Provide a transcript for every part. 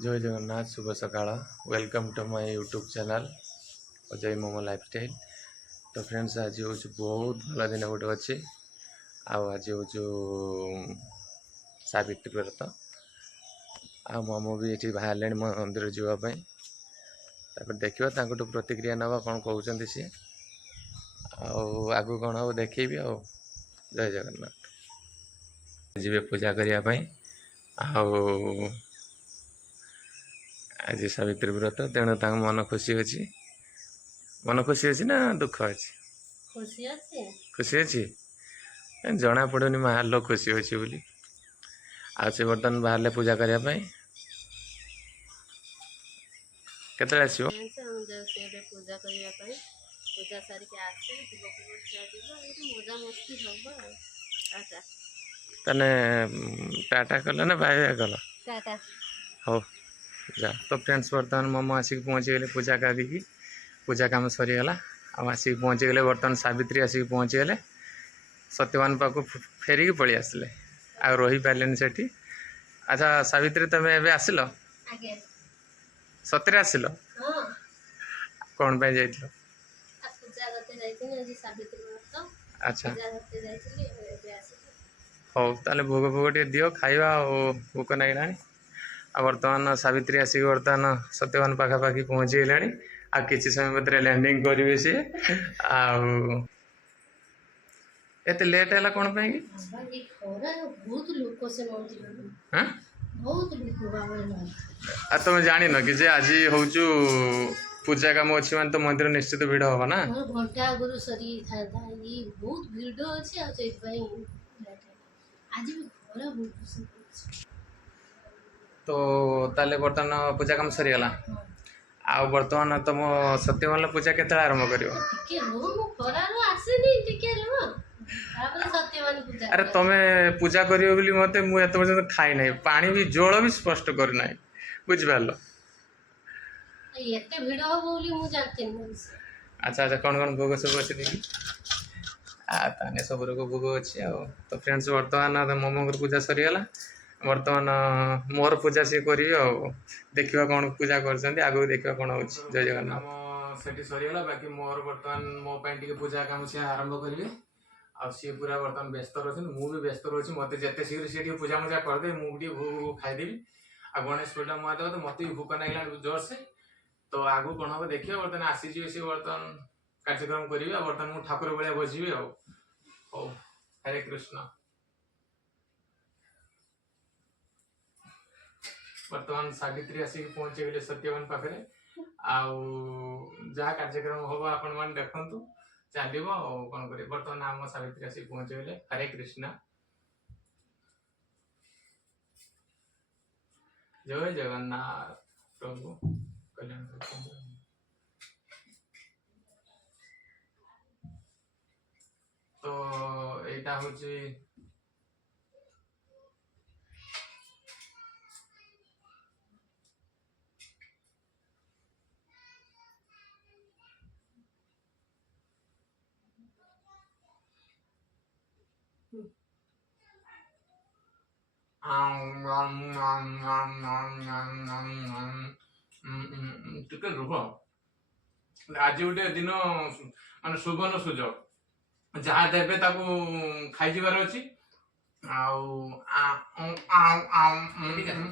जय जगन्नाथ शुभ सकाळ welcome to my YouTube channel Ajay momo lifestyle. तो फ्रेंड्स आज हूँ बहुत भल दिन गोटे अच्छे आज हूँ सावित्री व्रत आ मोमो भी ये बाहर मंदिर जावाई देखा प्रतिक्रिया नवा कौन कहते सी आगू कौन हम देखी आ जय जगन्नाथ जी पूजा करने आज सावित्री व्रत तेणु मन खुशी अच्छी मन खुशी अच्छी ना दुख अच्छी खुशी अच्छी जना पड़ोनी बाहर खुशी अच्छी बोली से बर्तमान बाहर पूजा करने केत आसो पूजा करने पूजा सारिक आसे मजा मस्ती तने टाटा कल ना बाय बाय कल टाटा हो जा। तो फ्रेंड्स बर्तमान मोमो आसिक पहुँची गले पूजा कर पूजा काम सरीगला आसिक पहुँची गले बर्तमान सावित्री आसिक पहुँची गले सत्यवान पाक फेरिक पलि आसले आ रही पारे से। अच्छा सावित्री तुम्हें एवं आसिल सतरे आसिल कौन पे जाइल? अच्छा हो ताले भोग भोग टे दियो खाइबा भोक लगला बर्तमान सावित्री आसिक बर्तमान सत्यवान पाखापाखि पहुँची गले आ किसी समय भर लैंडिंग करेंगे सी एते लेट है कौन पे तुम जान न कि आज हूँ पूजा कम अच्छी मान तो मंदिर निश्चित भिड़ हम ना घंटा आगु सरी था बहुत भिड़ अच्छे आज भी खरा बहुत तो ताले बर्तमान पूजा काम सरीगला आ बर्तमान तुम सत्यवान पूजा केत आरंभ कर? अरे तुम्हें पूजा कर मत मुझे पर्यटन खाई ना पानी भी जल भी स्पष्ट करना बुझिपार। अच्छा अच्छा कौन कौन भोग सब अच्छे देखी ताने सब रोग भोग अच्छे तो फ्रेंड्स बर्तमान मोमो पूजा सरीगला बर्तमान मोर पूजा सी करी देखा कौन पूजा कर आगे देखा कौन हो जय जगन्नाथ से सरीगला बाकी मोर बर्तमान मो पूजा काम सी आरंभ करेंगे आ सी पूरा बर्तमान व्यस्त रही मुझे व्यस्त रही मत जिते शीघ्र सी पूजा मुजा करदे मुझे भोग खाईदेवी आ गणेश पूजा मुआदेव तो मत भी भोक लगला जोर से। तो आगू कौन हम देखिए बर्तमान आसीजी सी बर्तमान कार्यक्रम करी बर्तमान मुझे ठाकुर भाया बजबी हो हरे कृष्ण। बर्तमान सावित्री आसिक पहुंचे गले सत्यवान पाखे जहाँ कार्यक्रम हम आपण मैंने देखु चलो कौन कर बर्तमान आम सावित्री आसिक पहुंचे गले हरे कृष्ण जय जगन्नाथ प्रभु कल्याण। तो यहाँ हूँ टिके रुह आज गोटे दिन मान सुवर्ण सुजोग जहाँ देवे खाई अच्छी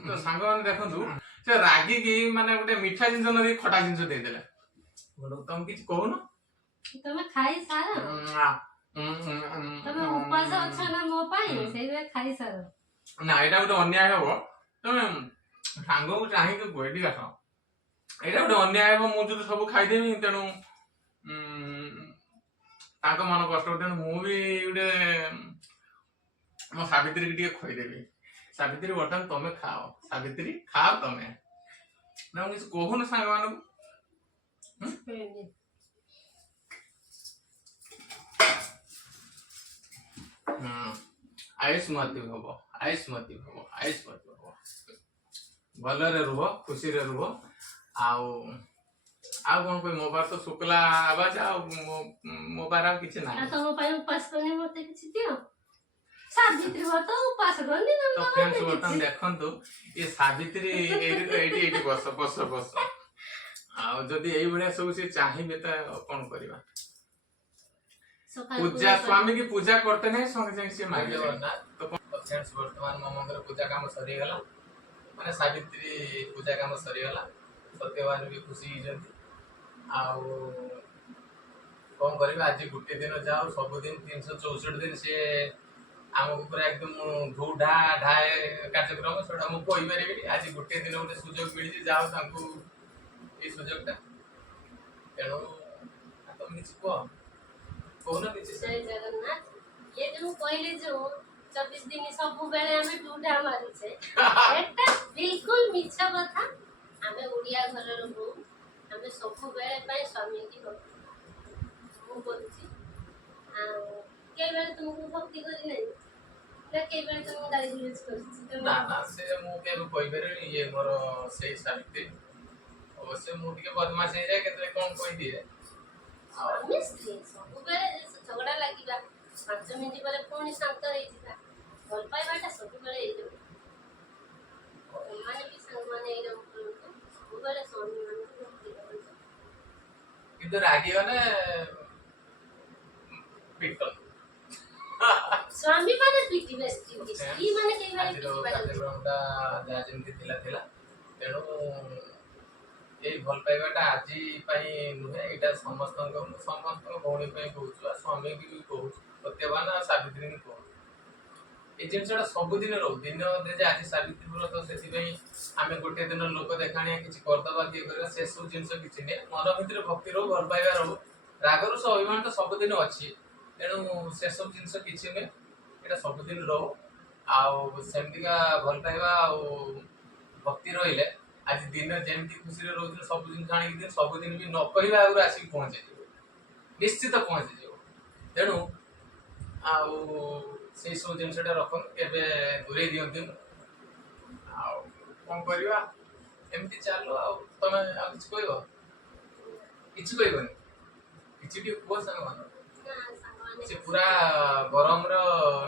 तो सांग मैंने देखु से रागिकी माने गोटे मीठा जिनस न खटा जिनस देदेले तुम किसी कहून तमे खाई सारा तमे उपास अच्छा ना मो पाई सेई खाई सारा ना एटा गोटे अन्याय हो तमे सांग को चाहि के गोडी आस एटा गोटे अन्याय हो मु जो सब खाई देबी तेनु ताको मन कष्ट तेणु मु भी गोटे मो सावित्री की खुईदेवी सावित्री बर्तमान तुम्हें खाओ सावित्री खाओ तुम्हें ना किसी कहून सांग मान आयुष्मती भव आयुष्मती भव आयुष्मती भव भलरे रुह खुशी रे रुह आ कौन कोई मोबाइल तो शुक्ला आवाज मोबाइल किसी ना तुम उपास करने मत किसी दियो ସାବିତ୍ରୀ ବ୍ରତ ଉପାସ କରନି ନା ତ ଫ୍ରେଣ୍ଡସ୍ ବର୍ତ୍ତମାନ ଦେଖନ୍ତୁ ଏ ସାବିତ୍ରୀ ଏଇଠି ବସ ଆଉ ଯଦି ଏଇଭଳିଆ ସବୁ ସେ ଚାହିଁବେ ତ କଣ କରିବା। ପୂଜା ସ୍ୱାମୀ କି ପୂଜା करते नहीं संगे संगे से मांगे ना। तो फ्रेंड्स वर्तमान ममंगर पूजा काम सरीगला माने सावित्री पूजा काम सरीगला सत्यवान भी खुशी हिजंती आउ कौन करबा आज गुटे दिन जाओ सब दिन 364 दिन से आमको पूरा एकदम धू ढा ढाए कार्यक्रम सेटा मु कोइ परिबेनी आज गुटे दिन गोटे सुजोग मिली जाओ तांको ए सुजोगटा तेणु तुम किसी कौन किसी जय जगन्नाथ ये जो कहले जो 24 दिन सब बेले हमें डूडा मारुछे एटा बिल्कुल मिछा कथा हमें ओडिया घर लोग हमें सब बेले पाए स्वामी की भक्ति मु बोलছি के बेले तुमको भक्ति करी नहीं ना के बेले तुम गाली यूज करछि ना ना से मु के कोइ बेरे ये मोर सेही साबित्री अवश्य मु टिके बदमाश हे जाय केते कोन कोइ दिए स्वामी स्त्री सब बेले झगड़ा लागिबा 5 मिनिट ପରେ ପୁଣି ଶାନ୍ତ ହେଇଯିବା ଭଲ ପାଇବାଟା ସବୁବେଳେ ଏଇରକମ ମାନେ ବି ସାଙ୍ଗମାନେ ଏଇରକମ କରନ୍ତୁ ସବୁବେଳେ ସ୍ୱାମୀମାନଙ୍କୁ ଭକ୍ତି କରନ୍ତୁ କିନ୍ତୁ ରାଗି ଗନେ ପିଟନ ସ୍ୱାମୀ ମାନେ ପିଟିବେ ସ୍ତ୍ରୀ ମାନେ କେହି ମାନେ ପିଟିବା କାର୍ଯ୍ୟକ୍ରମଟା ଯାହା ଯେମିତି ଥିଲା ତେଣୁ ଏଇ ଭଲ ପାଇବାଟା ଆଜି ପାଇଁ ନୁହେଁ ଏଇଟା ସମସ୍ତଙ୍କ ଭଉଣୀ ପାଇଁ କହୁଛୁ ଆଉ ସ୍ୱାମୀ ବି କହୁଛୁ ସତ୍ୟବାନ ଆଉ ସାବିତ୍ରୀ ବି କହୁଛୁ এই ଜିନିଷଟା ସବୁଦିନ ରହୁ ଦିନ ଅଧେ ଯେ ଆଜି ସାବିତ୍ରୀ ବ୍ରତ ସେଥିପାଇଁ ଆମେ ଗୋଟେ ଦିନ ଲୋକ ଦେଖାଣିଆ କିଛି କରିଦବା କିଏ କରିବା ସେସବୁ ଜିନିଷ କିଛି ନୁହେଁ ମନ ଭିତରେ ଭକ୍ତି ରହୁ ଭଲ ପାଇବା ରହୁ ରାଗରୁ ଅଭିମାନ ତ ସବୁଦିନ ଅଛି ତେଣୁ ସେସବୁ ଜିନିଷ କିଛି ନୁହେଁ ଏଇଟା ସବୁଦିନ ରହୁ ଆଉ ସେମିତିକା ଭଲ ପାଇବା ଆଉ ଭକ୍ତି ରହିଲେ आज दिन जेमती खुशी रे रोज सब दिन जानि दिन सब दिन भी न कहबा आगु आसी पहुंचे जीव निश्चित पहुंचे जीव तेणु आउ से सब जिनसटा रखन केबे दूरे दियंती आउ कोन करबा एमती चालो आउ तमे आ किछ कहबनी किछ भी को संग मान से पूरा गरम रो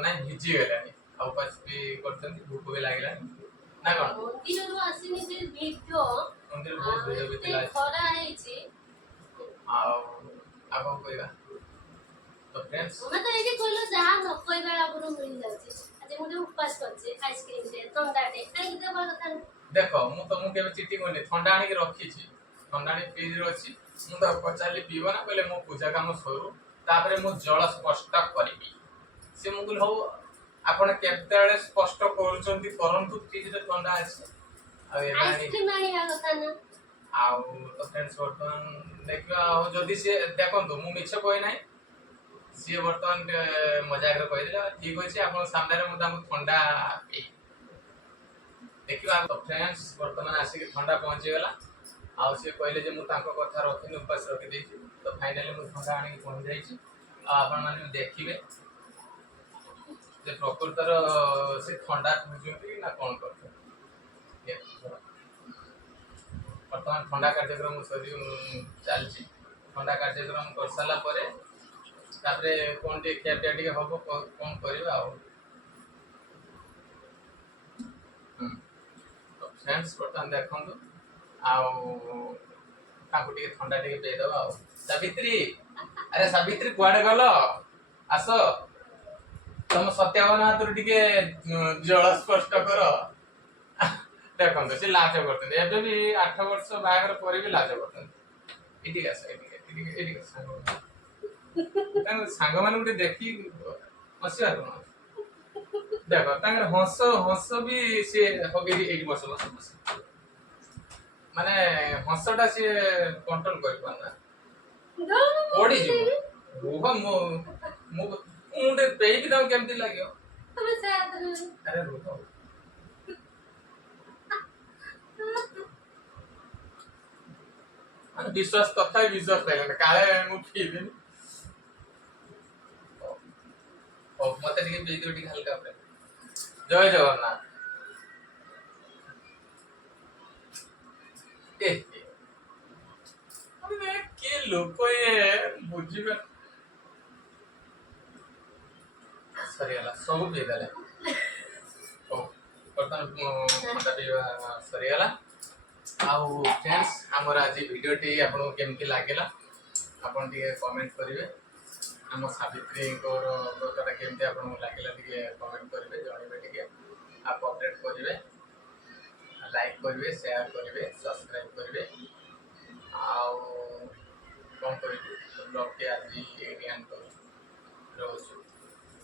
नै भिजी गेलानी आ उपास भी करतन भूख भी लागला ना कोन मंदिरରୁ ଆସିନି ଯେ ଭିଡ मंदिर बहुत भिड़ बितला ଖରା ହେଇଛି ଆଉ କଣ କହିବା ତ फ्रेंड्स ଆମେ ତ ଏଇଠି କହିଲ ଯାହା ନ କହିବା ଆଗରୁ ମିଳି ଯାଉଛି ଆଜି ମୁଁ ଯୋଉ ଉପାସ କରିଛି ଆଇସ୍କ୍ରିମ ଟେ ଥଣ୍ଡା ଟେ କାହିଁକି ଦେବା କଥା ଦେଖ ମୁଁ ତମକୁ କେବେ ଚିଠି କରିନି ଥଣ୍ଡା ଆଣିକି ରଖିଛି ଥଣ୍ଡା ଆଣି ଫ୍ରିଜ ରେ ଅଛି ମୁଁ ତ ପଚାରିଲି ପିଇବ ନା କହିଲେ ମୋ ପୂଜା କାମ ସରୁ ତାପରେ ମୁଁ ଜଳ ସ୍ପଷ୍ଟ କରିବି ସେ ମୁଁ କହିଲି ହଉ ଆପଣ କେତେବେଳେ ସ୍ପଷ୍ଟ କରୁଛନ୍ତି କରନ୍ତୁ ଫ୍ରିଜ ରେ ଥଣ୍ଡା ଅଛି ଆଉ ଏବେ ଆଇସ୍କ୍ରିମ ଆଣିବା କଥା ନା ଆଉ ତ फ्रेंड्स ବର୍ତ୍ତମାନ ଦେଖିବା ଆଉ ଯଦି ସେ ଦେଖନ୍ତୁ ମୁଁ ମିଛ କହି ନାହିଁ ସିଏ ବର୍ତ୍ତମାନ ମଜାକରେ କହିଦେଲେ ଠିକ ଅଛି ଆପଣ ସାମ୍ନାରେ ମୁଁ ତାଙ୍କୁ ଥଣ୍ଡା ଦେଖିବା ତ फ्रेंड्स ବର୍ତ୍ତମାନ ଆସିକି ଥଣ୍ଡା ପହଞ୍ଚିଗଲା ଆଉ ସିଏ କହିଲେ ଯେ ମୁଁ ତାଙ୍କ କଥା ରଖିନି ଉପାସ ରଖିଦେଇଛି ତ ଫାଇନାଲି ମୁଁ ଥଣ୍ଡା ଆଣିକି ପହଞ୍ଚି ଯାଇଛି ଆଉ ଆପଣମାନେ ଦେଖିବେ ଯେ ପ୍ରକୃତର ସେ ଥଣ୍ଡା ପିଉଛନ୍ତି ନା କ'ଣ କରୁଛନ୍ତି ବର୍ତ୍ତମାନ ଥଣ୍ଡା କାର୍ଯ୍ୟକ୍ରମ ଚାଲିଛି ଥଣ୍ଡା କାର୍ଯ୍ୟକ୍ରମ କରିସାରିଲା ପରେ ତାପରେ କ'ଣ ଟିକେ ଖିଆପିଆ ଟିକେ ହବ କ'ଣ କରିବା ଆଉ फ्रेंड्स ବର୍ତ୍ତମାନ ଦେଖନ୍ତୁ ଆଉ ତାଙ୍କୁ ଟିକେ ଥଣ୍ଡା ଟିକେ ପିଇଦେବା ଆଉ ସାବିତ୍ରୀ ଆରେ ସାବିତ୍ରୀ କୁଆଡ଼େ ଗଲ ଆସ ତମ ସତ୍ୟବାନ ହାତରୁ ଟିକେ ଜଳ ସ୍ପଷ୍ଟ କର ଦେଖନ୍ତୁ ସେ ଲାଜ କରୁଛନ୍ତି ଏବେ ବି 8 ବର୍ଷ ବାହାଘର ପରେ ବି ଲାଜ କରୁଛନ୍ତି ଏଠିକି ଆସ ଏଠିକି ସାଙ୍ଗମାନେ ଗୋଟେ ଦେଖି ହସିବା କଣ ଦେଖ ତାଙ୍କର ହସ ବି ସିଏ ହଗେଇ ଏଇଠି ବସ ମାନେ ହସଟା ସିଏ କଣ୍ଟ୍ରୋଲ କରିପାରୁନା ପଡ଼ିଯିବ ରୁହ ମୁଁ ଗୋଟେ ପେଇକି ତାଙ୍କୁ କେମିତି ଲାଗିବ ଆରେ ରୁହ विश्वास तथा विश्वास लागला काळे मु पिबेनी ओ मते टिके पेई दियो टिके हल्का पे जय जगन्नाथ अरे के लोक ये बुझिबे ସରିଗଲା ସବୁ ପିଇଦେଲେ ହଉ ବର୍ତ୍ତମାନ ଥଣ୍ଡା ପିଇବା ସରିଗଲା। ଆଉ ଫ୍ରେଣ୍ଡସ୍ ଆମର ଆଜି ଭିଡ଼ିଓଟି ଆପଣଙ୍କୁ କେମିତି ଲାଗିଲା ଆପଣ ଟିକେ କମେଣ୍ଟ କରିବେ। ଆମ ସାବିତ୍ରୀଙ୍କର ବ୍ରତଟା କେମିତି ଆପଣଙ୍କୁ ଲାଗିଲା ଟିକେ କମେଣ୍ଟ କରିବେ, ଜଣାଇବେ ଟିକେ। ଆଉ ଅପଡେଟ୍ କରିବେ, ଲାଇକ୍ କରିବେ, ସେୟାର କରିବେ, ସବସ୍କ୍ରାଇବ୍ କରିବେ। ଆଉ କ'ଣ କରିବି ବ୍ଲଗ୍ଟି ଆଜି ଏଇଠି ଏଣ୍ଡ କରୁଛୁ। ରହୁଛୁ।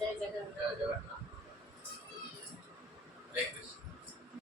ଜୟ ଜଗନ୍ନାଥ। ଜୟ ଜଗନ୍ନାଥ। ହରେ କୃଷ୍ଣ।